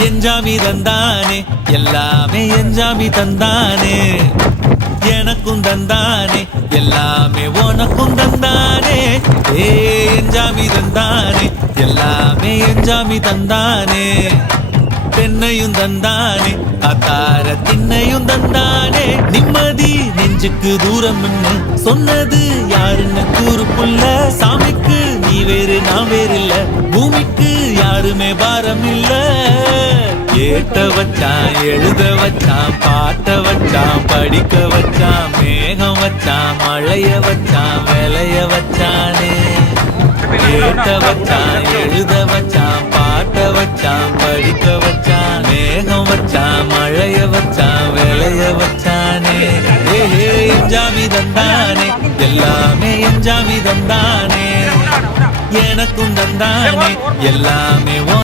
எஞ்சாமி தந்தானே எல்லாமே எஞ்சாமி தந்தானே எனக்கும் தந்தானே எல்லாமே உனக்கும் தந்தானே ஏ எஞ்சாமி தந்தானே எல்லாமே எஞ்சாமி தந்தானே பெண்ணையும் தந்தானே காத்தார திண்ணையும் தந்தானே நிம்மதி நெஞ்சுக்கு தூரம் சொன்னது யாருன்னு கூறுக்குள்ள சாமிக்கு நீ வேறு நான் வேறு இல்ல பூமிக்கு யாருமே பாரம் இல்ல ஏட்ட வச்சான் எழுத வச்சான் பாட்ட வச்சான் படிக்க வச்சான் மேகம் வச்சான் மழைய வச்சான் விளைய வச்சானே ஏட்ட வச்சான் எழுத வச்சான் பாட்ட வச்சான் படிக்க வச்சான் மேகம் வச்சான் மழைய வச்சான் விளைய வச்சானே ஏ எஞ்சாமி தந்தானே எல்லாமே எஞ்சாமி தந்தானே எனக்கும் தந்தானே எல்லாமே